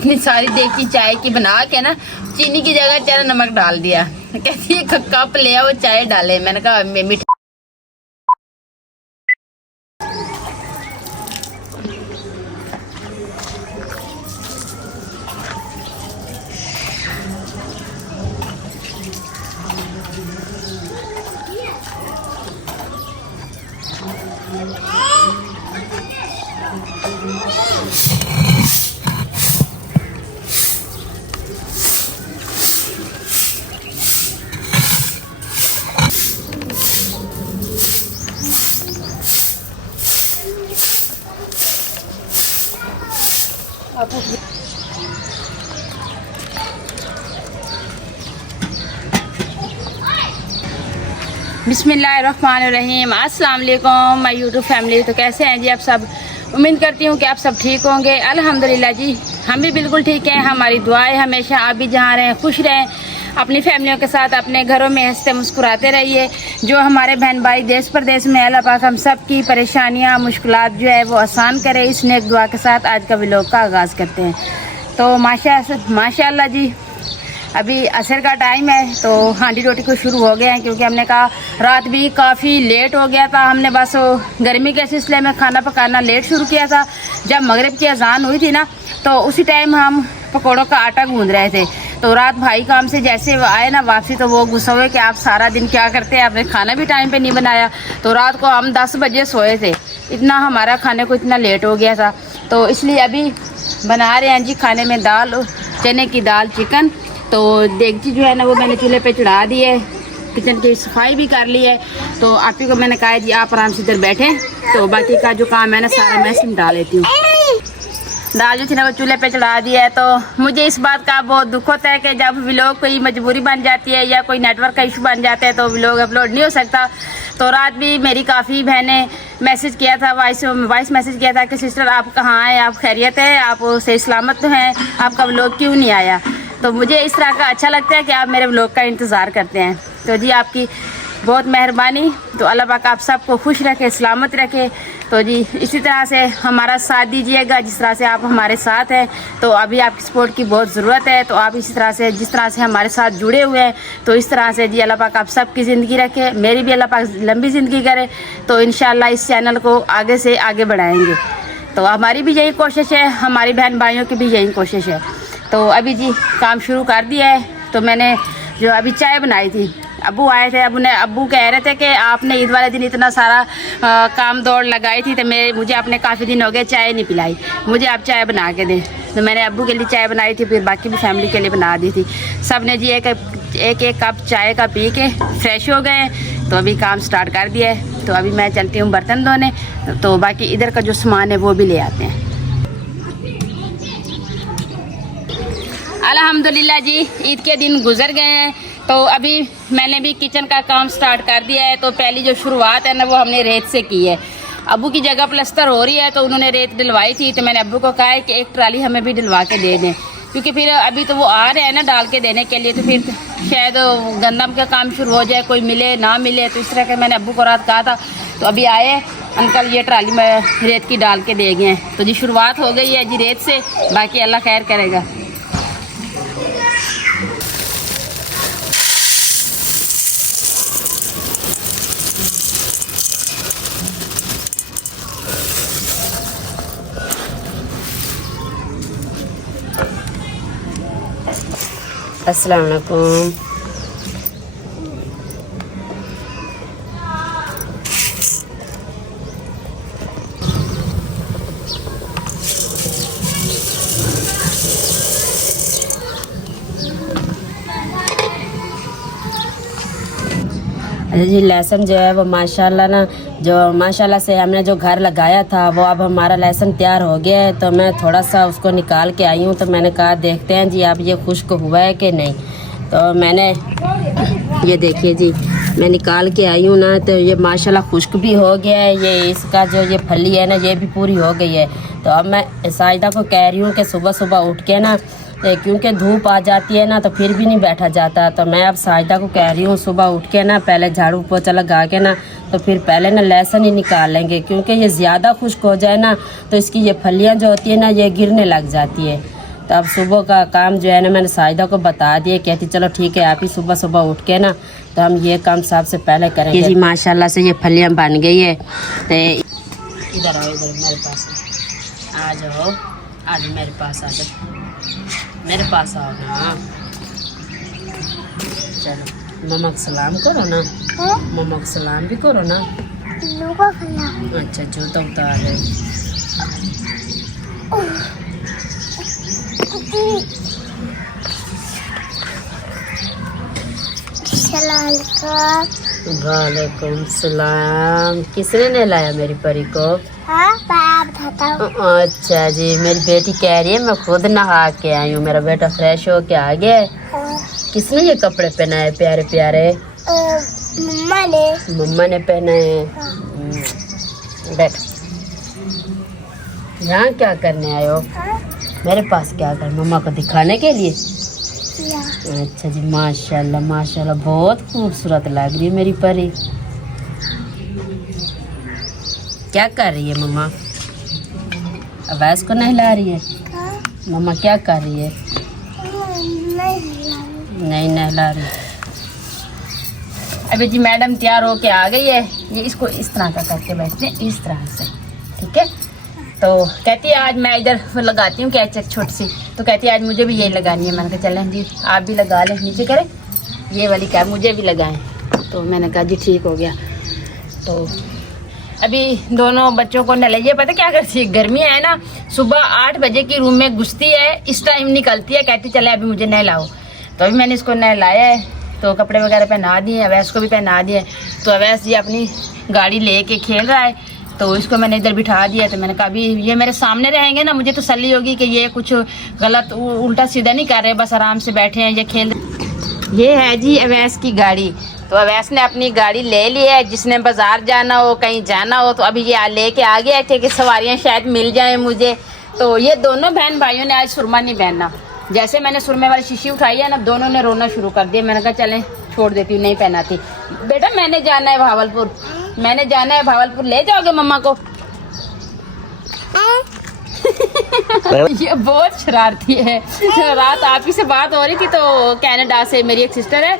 इतनी सारी देखी चाय की बना के ना चीनी की जगह चना नमक डाल दिया। कहती है कप ले आओ चाय डाले। मैंने कहा मीठा बिस्मिल्लाहिर्रहमानिर्रहीम। अस्सलाम वालेकुम माय यूट्यूब फैमिली। तो कैसे हैं जी आप सब? उम्मीद करती हूँ कि आप सब ठीक होंगे। अल्हम्दुलिल्लाह जी हम भी बिल्कुल ठीक हैं। हमारी दुआएं हमेशा आप भी जहाँ रहें खुश रहें, अपनी फैमिलियों के साथ अपने घरों में हंसते मुस्कुराते रहिए। जो हमारे बहन भाई देश प्रदेश में अल्लाह पाक हम सब की परेशानियाँ मुश्किलात जो है वो आसान करे, इस नेक दुआ के साथ आज का व्लॉग का आगाज़ करते हैं। तो माशाअल्लाह जी अभी असर का टाइम है तो हांडी रोटी को शुरू हो गए हैं, क्योंकि हमने कहा रात भी काफ़ी लेट हो गया था। हमने बस गर्मी के सिलसिले में खाना पकाना लेट शुरू किया था। जब मगरिब की अजान हुई थी ना तो उसी टाइम हम पकौड़ों का आटा गूंद रहे थे। तो रात भाई काम से जैसे आए ना वापसी तो वो गुस्सा हुए कि आप सारा दिन क्या करते हैं, आपने खाना भी टाइम पे नहीं बनाया। तो रात को हम 10 बजे सोए थे, इतना हमारा खाने को इतना लेट हो गया था। तो इसलिए अभी बना रहे हैं जी खाने में दाल, चने की दाल, चिकन। तो देगची जो है ना वो मैंने चूल्हे पे चढ़ा दी है, किचन की सफाई भी कर ली है। तो आप ही को मैंने कहा है जी आप आराम से इधर बैठें, तो बाकी का जो काम है ना सारा मैं सिमटा लेती हूँ। दाल जो थी ना वो चूल्हे पे चढ़ा दी है। तो मुझे इस बात का बहुत दुख होता है कि जब व्लॉग कोई मजबूरी बन जाती है या कोई नेटवर्क का इशू बन जाता है तो व्लॉग अपलोड नहीं हो सकता। तो रात भी मेरी काफ़ी बहनें मैसेज किया था, वॉइस मैसेज किया था कि सिस्टर आप कहाँ हैं, आप खैरियत है, आप सही सलामत तो हैं, आपका व्लॉग क्यों नहीं आया। तो मुझे इस तरह का अच्छा लगता है कि आप मेरे व्लॉग का इंतज़ार करते हैं। तो जी आपकी बहुत मेहरबानी। तो अल्लाह पाक आप सबको खुश रखे, सलामत रखे। तो जी इसी तरह से हमारा साथ दीजिएगा जिस तरह से आप हमारे साथ हैं। तो अभी आपकी सपोर्ट की बहुत ज़रूरत है। तो आप इसी तरह से जिस तरह से हमारे साथ जुड़े हुए हैं तो इस तरह से जी अल्लाह पाक आप सबकी ज़िंदगी रखे, मेरी भी अल्लाह पाक लंबी ज़िंदगी करे। तो इंशाअल्लाह इस चैनल को आगे से आगे बढ़ाएँगे। तो हमारी भी यही कोशिश है, हमारी बहन भाइयों की भी यही कोशिश है। तो अभी जी काम शुरू कर दिया है। तो मैंने जो अभी चाय बनाई थी, अब्बू आए थे, अब्बू कह रहे थे कि आपने ईद वाले दिन इतना सारा काम दौड़ लगाई थी तो मुझे आपने काफ़ी दिन हो गए चाय नहीं पिलाई, मुझे आप चाय बना के दें। तो मैंने अब्बू के लिए चाय बनाई थी, फिर बाकी भी फैमिली के लिए बना दी थी। सब ने जी एक कप चाय का पी के फ्रेश हो गए। तो अभी काम स्टार्ट कर दिया है। तो अभी मैं चलती हूँ बर्तन धोने, तो बाकी इधर का जो सामान है वो भी ले आते हैं। अल्हम्दुलिल्लाह जी ईद के दिन गुजर गए हैं। तो अभी मैंने भी किचन का काम स्टार्ट कर दिया है। तो पहली जो शुरुआत है ना वो हमने रेत से की है। अब्बू की जगह प्लस्तर हो रही है तो उन्होंने रेत डलवाई थी। तो मैंने अब्बू को कहा है कि एक ट्राली हमें भी डलवा के दे दें, क्योंकि फिर अभी तो वो आ रहे हैं ना डाल के देने के लिए। तो फिर शायद गंदम का काम शुरू हो जाए, कोई मिले ना मिले। तो इस तरह के मैंने अब्बू को रात कहा था। तो अभी आए अंकल ये ट्राली में रेत की डाल के दे गए हैं। तो जी शुरुआत हो गई है जी रेत से, बाकी अल्लाह खैर करेगा। अस्सलाम वालेकुम। जी लहसुन जो है वो माशाल्लाह ना, जो माशाल्लाह से हमने जो घर लगाया था वो अब हमारा लहसुन तैयार हो गया है। तो मैं थोड़ा सा उसको निकाल के आई हूँ। तो मैंने कहा देखते हैं जी अब ये खुश्क हुआ है कि नहीं। तो मैंने ये देखिए जी मैं निकाल के आई हूँ ना, तो ये माशाल्लाह खुश्क भी हो गया है। ये इसका जो ये फली है ना ये भी पूरी हो गई है। तो अब मैं साजिदा को कह रही हूँ कि सुबह सुबह उठ के ना, क्योंकि धूप आ जाती है ना तो फिर भी नहीं बैठा जाता। तो मैं अब साजिदा को कह रही हूँ सुबह उठ के ना पहले झाड़ू पोछा लगा के ना तो फिर पहले ना लहसुन ही निकाल लेंगे, क्योंकि ये ज़्यादा खुश्क हो जाए ना तो इसकी ये फलियाँ जो होती है ना ये गिरने लग जाती है। तो अब सुबह का काम जो है ना मैंने साहिदा को बता दिया, कहती चलो ठीक है आप ही सुबह सुबह उठ के ना तो हम ये काम सबसे पहले करेंगे। जी माशाल्लाह से ये फलियाँ बन गई है। तो इधर आओ, इधर मेरे पास आ जाओ, आज मेरे पास आ जाओ, मेरे पास आओ ना। चलो मम्मा को सलाम करो ना, मम्मा को सलाम भी करो ना। अच्छा जूता उतार ले। वालेकुम सलाम। किसने नहलाया मेरी परी को? अच्छा जी, मेरी बेटी कह रही है मैं खुद नहा के आई हूँ, मेरा बेटा फ्रेश हो के आ गया। किसने ये कपड़े पहनाए प्यारे प्यारे? मम्मा ने पहनाए। बैठ। यहाँ क्या करने आए हो? मेरे पास क्या कर, मम्मा को दिखाने के लिए? अच्छा जी, माशाल्लाह माशाल्लाह, बहुत खूबसूरत लग रही है मेरी परी। क्या कर रही है मम्मा? अवैस को नहला रही है? मम्मा क्या कर रही है? नहीं नहला रही। अभी जी मैडम तैयार होके आ गई है। ये इसको इस तरह का करके बैठते हैं, इस तरह से, ठीक है। तो कहती है आज मैं इधर लगाती हूँ कैचक छोटी सी, तो कहती है आज मुझे भी यही लगानी है। मैंने कहा चलें जी आप भी लगा लें, नीचे करें ये वाली कैप मुझे भी लगाएं। तो मैंने कहा जी ठीक हो गया। तो अभी दोनों बच्चों को नहलाइए। पता क्या करती है, गर्मी है ना, सुबह 8 बजे की रूम में घुसती है, इस टाइम निकलती है, कहती चले अभी मुझे नहलाओ। तो अभी मैंने इसको नहलाया है, तो कपड़े वगैरह पहना दिए, अवैस को भी पहना दिए। तो अवैस जी अपनी गाड़ी लेके खेल रहा है, तो इसको मैंने इधर बिठा दिया। तो मैंने कहा अभी ये मेरे सामने रहेंगे ना, मुझे तसल्ली होगी कि ये कुछ गलत उल्टा सीधा नहीं कर रहे, बस आराम से बैठे हैं ये खेल। ये है जी अवैस की गाड़ी। तो अवैस ने अपनी गाड़ी ले ली है, जिसने बाजार जाना हो, कहीं जाना हो, तो अभी ये लेके आ गया है कि सवारियाँ शायद मिल जाएं मुझे। तो ये दोनों बहन भाइयों ने आज सुरमा नहीं पहनना। जैसे मैंने सुरमे वाली शीशी उठाई है ना, दोनों ने रोना शुरू कर दिया। मैंने कहा चलें छोड़ देती हूँ, नहीं पहनाती। बेटा मैंने जाना है भावलपुर, मैंने जाना है भावलपुर, ले जाओगे मम्मा को? ये बहुत शरारती है। रात आप ही से बात हो रही थी, तो कनाडा से मेरी एक सिस्टर है,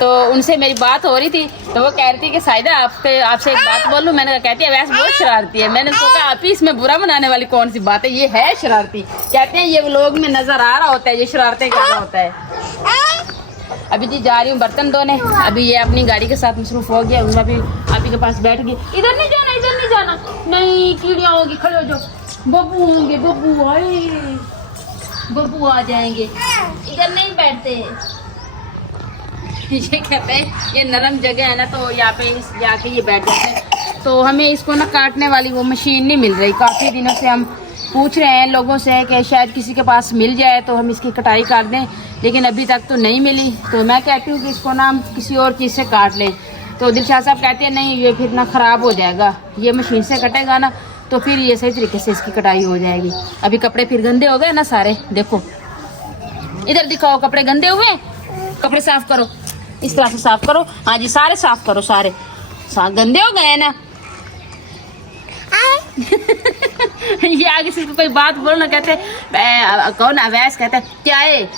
तो उनसे मेरी बात हो रही थी, तो वो कह रही थी कि साहिदा आपसे एक बात बोलूं। मैंने कहा, कहती है वैसे बहुत शरारती है। मैंने उसको कहा आप ही इसमें बुरा मनाने वाली कौन सी बात है, ये है शरारती। कहते हैं ये व्लॉग में नजर आ रहा होता है, ये शरारतें कर रहा होता है। अभी जी जा रही हूँ बर्तन धोने। अभी ये अपनी गाड़ी के साथ मसरूफ हो गया, मैं भी आप ही के पास बैठ गई। इधर नहीं जाना, इधर नहीं जाना, नहीं कीड़ियाँ होगी, खड़े हो जाओ, बब्बू होंगे, बब्बू आए, बब्बू आ जाएंगे, इधर नहीं बैठते। ये कहते हैं ये नरम जगह है ना, तो यहाँ पे जाके ये बैठ जाते हैं। तो हमें इसको ना काटने वाली वो मशीन नहीं मिल रही। काफ़ी दिनों से हम पूछ रहे हैं लोगों से कि शायद किसी के पास मिल जाए तो हम इसकी कटाई कर दें, लेकिन अभी तक तो नहीं मिली। तो मैं कहती हूँ कि इसको ना हम किसी और चीज़ से काट लें। तो दिलशाद साहब कहते हैं नहीं ये फिर ना ख़राब हो जाएगा, ये मशीन से कटेगा ना तो फिर ये सही तरीके से इसकी कटाई हो जाएगी। अभी कपड़े फिर गंदे हो गए ना सारे, देखो इधर दिखाओ, कपड़े गंदे हुए, कपड़े साफ करो, इस तरह से साफ करो। हाँ जी सारे साफ करो, सारे गंदे हो गए ना। ये आगे से कोई बात बोलो ना, कहते कौन अवैस, कहते क्या है,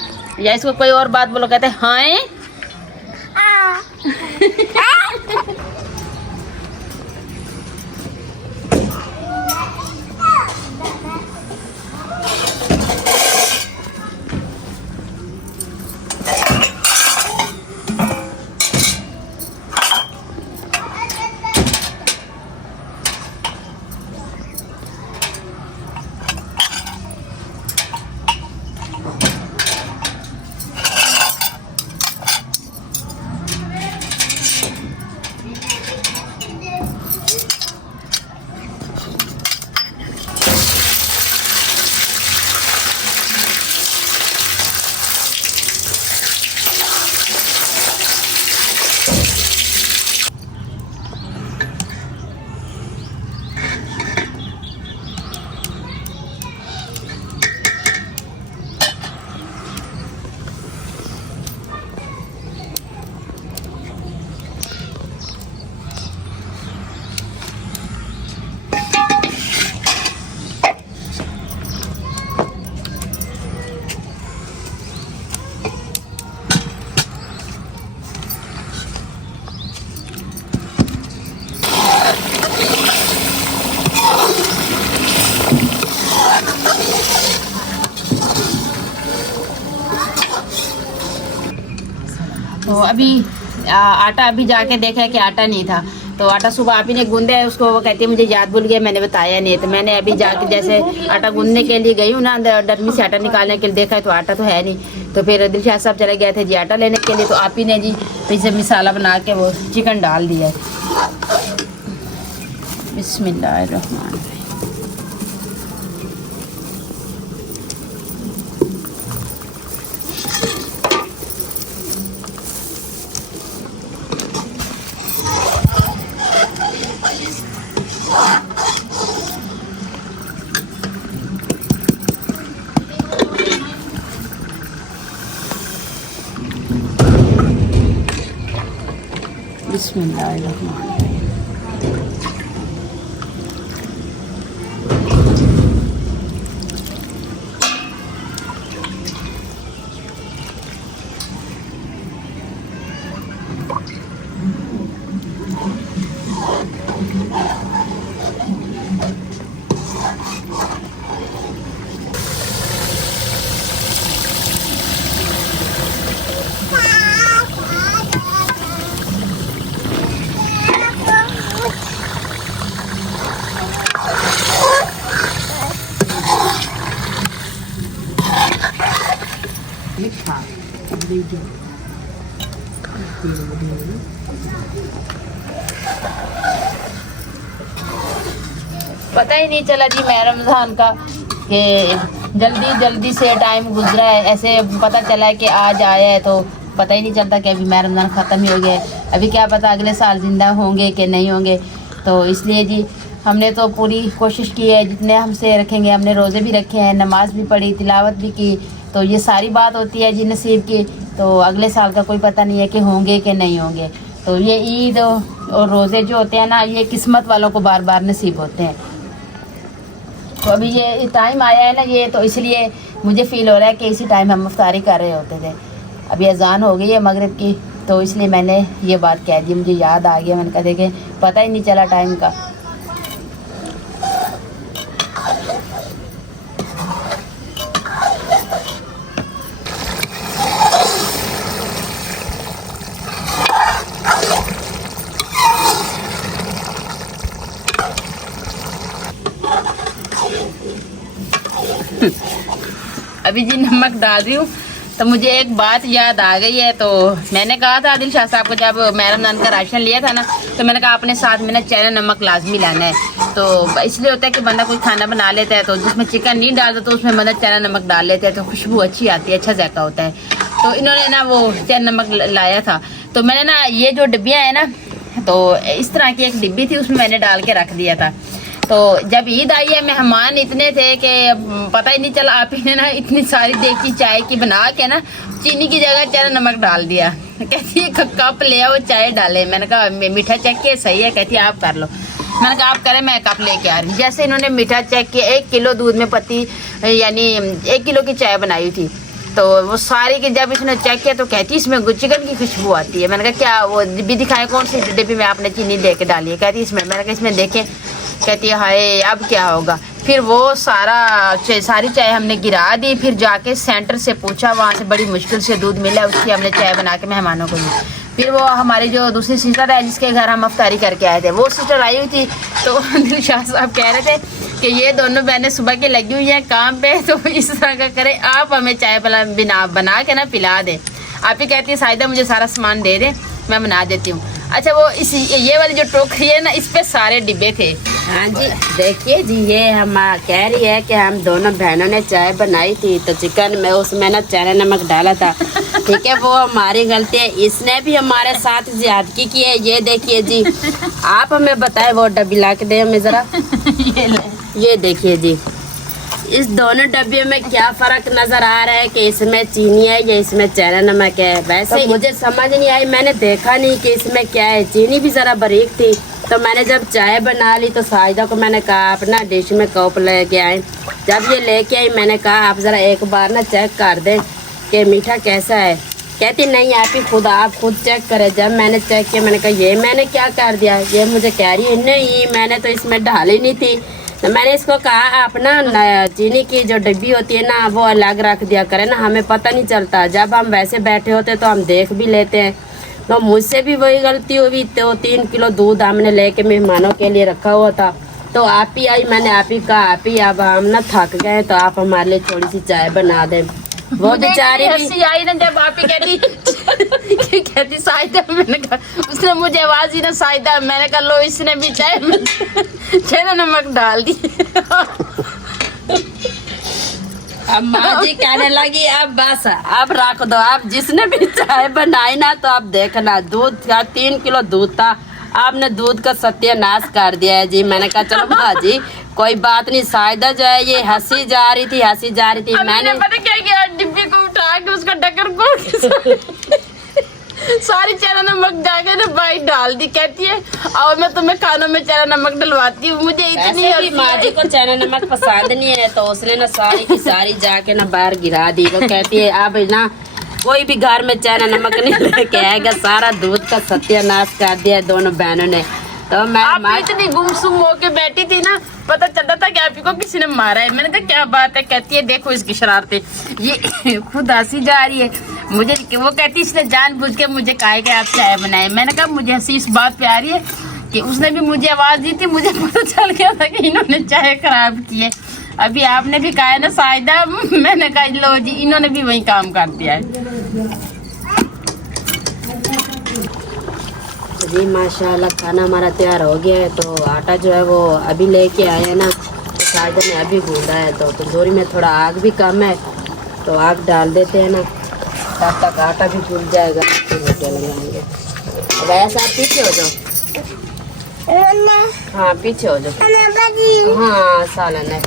या इसको कोई और बात बोलो, कहते हाँ तो अभी आटा अभी जाके देखा कि आटा नहीं था, तो आटा सुबह आप ही ने गूंदा है उसको, वो कहती है मुझे याद भूल गया, मैंने बताया नहीं है। तो मैंने अभी जाके जैसे आटा गूंदने के लिए गई हूँ ना, डरमी से आटा निकालने के लिए देखा है तो आटा तो है नहीं। तो फिर दिलशाद साहब चले गए थे जी आटा लेने के लिए, तो आप ही ने जी पीछे मसाला बना के वो चिकन डाल दिया है। बिस्मिल्लाहिर्रहमानिर्रहीम। बिस्मिल्लाहिर्रहमानिर्रहीम। पता ही नहीं चला जी मैं रमज़ान का कि जल्दी जल्दी से टाइम गुजरा है। ऐसे पता चला है कि आज आया है, तो पता ही नहीं चलता कि अभी मैं रमज़ान ख़त्म ही हो गया है। अभी क्या पता अगले साल ज़िंदा होंगे कि नहीं होंगे। तो इसलिए जी हमने तो पूरी कोशिश की है, जितने हमसे रखेंगे। हमने रोज़े भी रखे हैं, नमाज भी पढ़ी, तिलावत भी की। तो ये सारी बात होती है जी नसीब की। तो अगले साल का कोई पता नहीं है कि होंगे कि नहीं होंगे। तो ये ईद और रोज़े जो होते हैं ना, ये किस्मत वालों को बार बार नसीब होते हैं। तो अभी ये टाइम आया है ना, ये तो इसलिए मुझे फ़ील हो रहा है कि इसी टाइम हम इफ्तारी कर रहे होते थे। अभी अजान हो गई है मगरिब की, तो इसलिए मैंने ये बात कह दी। मुझे याद आ गया, मैंने कहा देखें पता ही नहीं चला टाइम का। अभी जी नमक डाल रही हूँ, तो मुझे एक बात याद आ गई है। तो मैंने कहा था आदिल शाह साहब को, जब मैं रमज़ान का राशन लिया था ना, तो मैंने कहा अपने साथ में ना चना नमक लाजमी लाना है। तो इसलिए होता है कि बंदा कोई खाना बना लेता है, तो जिसमें चिकन नहीं डालता तो उसमें बंदा चना नमक डाल लेता है, तो खुशबू अच्छी आती है, अच्छा जायका होता है। तो इन्होंने ना वो चना नमक लाया था, तो मैंने ना ये जो डिब्बियाँ हैं ना, तो इस तरह की एक डिब्बी थी, उसमें मैंने डाल के रख दिया था। तो जब ईद आई है, मेहमान इतने थे कि पता ही नहीं चला। आप ही ने ना इतनी सारी देगी चाय की बना के ना चीनी की जगह चना नमक डाल दिया। कहती है कप ले आओ चाय डाले। मैंने कहा मीठा चेक किया सही है, कहती है आप कर लो। मैंने कहा आप करें, मैं कप लेके आ रही हूँ। जैसे इन्होंने मीठा चेक किया, 1 किलो दूध में पत्ती यानी 1 किलो की चाय बनाई थी, तो वो सारी की जब इसने चेक किया तो कहती इसमें चिकन की खुशबू आती है। मैंने कहा क्या वो डिब्बी दिखाए, कौन सी डिब्बी में आपने चीनी दे के डाली है? कहती इसमें। मैंने कहा इसमें देखें। कहती है हाय अब क्या होगा। फिर वो सारी चाय हमने गिरा दी। फिर जाके सेंटर से पूछा, वहाँ से बड़ी मुश्किल से दूध मिला, उसकी हमने चाय बना के मेहमानों को दी। फिर वो हमारी जो दूसरी सिस्टर है जिसके घर हम अफ्तारी करके आए थे, वो सिस्टर आई हुई थी। तो दिलशाद साहब कह रहे थे कि ये दोनों बहनें सुबह की लगी हुई हैं काम पे, तो इस तरह का करें, आप हमें चाय बना के ना पिला दें। आप ही कहती है साहिदा मुझे सारा सामान दे दें, मैं बना देती हूँ। अच्छा वो ये वाली जो टोकरी है ना, इस पे सारे डिब्बे थे। हाँ जी देखिए जी, ये हम कह रही है कि हम दोनों बहनों ने चाय बनाई थी, तो चिकन में उसमें ना चना नमक डाला था। ठीक है, वो हमारी गलती है। इसने भी हमारे साथ ज्यादती की है। ये देखिए जी, आप हमें बताएं, वो डब्बी ला के दे हमें जरा। ये देखिए जी, इस दोनों डब्बे में क्या फर्क नजर आ रहा है कि इसमें चीनी है या इसमें चना नमक है। वैसे तो मुझे समझ नहीं आई, मैंने देखा नहीं कि इसमें क्या है। चीनी भी जरा बारीक थी। तो मैंने जब चाय बना ली तो साहिदा को मैंने कहा आप ना डिश में कप लेके आए। जब ये लेके आई मैंने कहा आप ज़रा एक बार ना चेक कर दें कि मीठा कैसा है। कहती नहीं आप खुद चेक करें। जब मैंने चेक किया मैंने कहा ये मैंने क्या कर दिया। ये मुझे कह रही है नहीं मैंने तो इसमें डाली नहीं थी। तो मैंने इसको कहा आप ना चीनी की जो डब्बी होती है ना वो अलग रख दिया करें ना, हमें पता नहीं चलता, जब हम वैसे बैठे होते तो हम देख भी लेते हैं। तो मुझसे भी वही गलती हुई। तो 3 किलो दूध हमने लेके मेहमानों के लिए रखा हुआ था, तो आप ही आई, मैंने आप ही कहा आप ही अब हम ना थक गए तो आप हमारे लिए थोड़ी सी चाय बना दें। वो बेचारी भी हंसी आई ना जब आप ही कहती साहिदा, मैंने कहा उसने मुझे आवाज ही ना साहिदा, मैंने कहा लो इसने भी चाय ना नमक डाल दी। अब माँ जी कहने लगी अब बस अब रख दो, अब जिसने भी चाय बनाई ना तो अब देखना दूध का 3 किलो दूध था, आपने दूध का सत्यानाश कर दिया है जी। मैंने कहा चलो माँ जी कोई बात नहीं, साहिदा जो है ये हंसी जा रही थी मैंने पता क्या किया, डिब्बी को उठा के उसका ढक्कन खोल के सारी चना नमक जाके ना भाई डाल दी, कहती है और मैं तुम्हें खानों में चना नमक डलवाती हूँ। मुझे इतनी ऐसे भी माँ जी को चना नमक पसंद नहीं है, तो उसने ना सारी की सारी जाके ना बाहर गिरा दी। वो कहती है अब ना कोई भी घर में चना नमक नहीं लेके आएगा, सारा दूध का सत्यानाश कर दिया दोनों बहनों ने। तो मैं आप इतनी गुमसुम होके बैठी थी ना, पता चलता था कि आप को किसी ने मारा है। मैंने कहा क्या बात है, कहती है देखो इसकी शरारतें, ये खुद हंसी जा रही है मुझे। वो कहती है इसने जानबूझ के मुझे कहा कि आप चाय बनाए। मैंने कहा मुझे हंसी इस बात पे आ रही है कि उसने भी मुझे आवाज दी थी, मुझे पता चल गया था कि इन्होंने चाय खराब की है। अभी आपने भी कहा है ना साहिदा, मैंने कहा लो जी इन्होंने भी वही काम कर दिया है। जी माशाल्लाह खाना हमारा तैयार हो गया है। तो आटा जो है वो अभी लेके आए हैं ना, तो साहिदा ने अभी गूंदा है। तो तंदूरी में थोड़ा आग भी कम है, तो आग डाल देते हैं ना, तब तक आटा भी भूल जाएगा। रोटियाँ लगाएंगे। वैसे आप पीछे हो जाओ, हाँ पीछे हो जाओ, हाँ सालन है।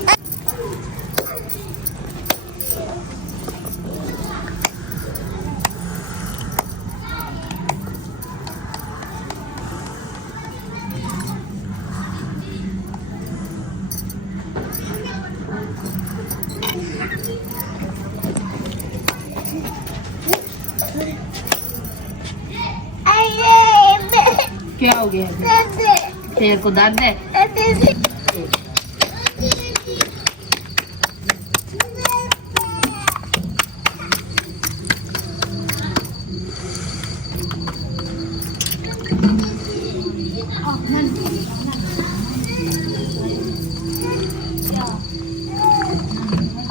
क्या हो गया, पैर को दर्द है?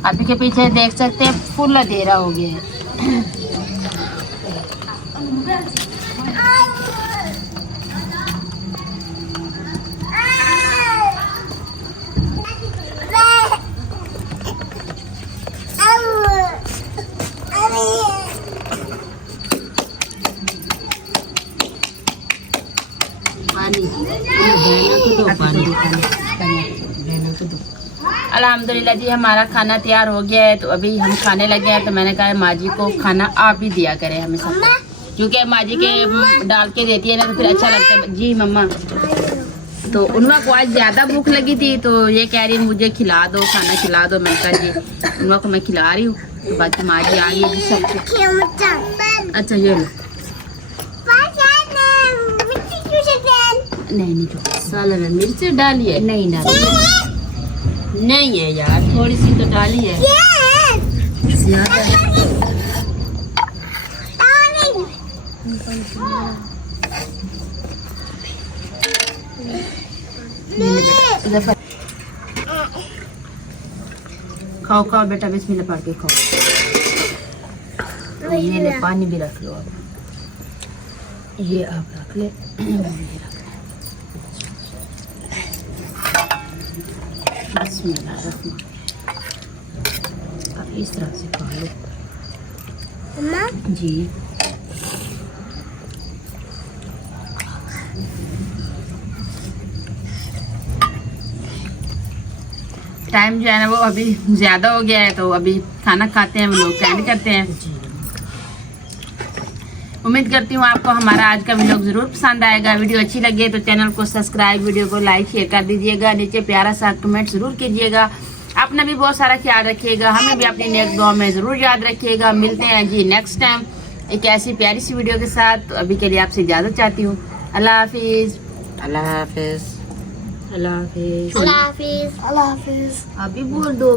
अभी के पीछे देख सकते हैं फुल अंधेरा हो गया है। अल्हम्दुलिल्लाह जी हमारा खाना तैयार हो गया है, तो अभी हम खाने लगे हैं। तो मैंने कहा माँ जी को खाना आप ही दिया करें हमें सब, क्योंकि माँ जी के डाल के देती है ना तो फिर अच्छा लगता है। जी मम्मा, तो उनका को आज ज़्यादा भूख लगी थी, तो ये कह रही मुझे खिला दो, खाना खिला दो। मैंने कहा जी उनका को मैं खिला रही हूँ। तो बाकी माँ जी आ गई जी सबको। अच्छा ये लो, नहीं सालन में मिर्च डाली है? नहीं डाली, नहीं है यार, थोड़ी सी तो डाली है, ज्यादा है। खाओ खाओ बेटा, बिस्मिल्लाह पढ़ के खाओ। ये ले पानी भी रख लो, अब ये आप रख ले, अब इस तरह से खा लो जी। टाइम जो है ना वो अभी ज़्यादा हो गया है, तो अभी खाना खाते हैं, वो लोग कैंड करते हैं। उम्मीद करती हूँ आपको हमारा आज का व्लॉग ज़रूर पसंद आएगा। वीडियो अच्छी लगे तो चैनल को सब्सक्राइब, वीडियो को लाइक शेयर कर दीजिएगा, नीचे प्यारा सा कमेंट ज़रूर कीजिएगा। अपना भी बहुत सारा ख्याल रखिएगा, हमें भी अपनी नेक दुआ में ज़रूर याद रखिएगा। मिलते हैं जी नेक्स्ट टाइम एक ऐसी प्यारी सी वीडियो के साथ। तो अभी के लिए आपसे इजाज़त चाहती हूँ। अल्लाह हाफिज़। अल्लाह हाफिज़। अल्लाह हाफिज। अल्लाह हाफिज। अभी बोल दो।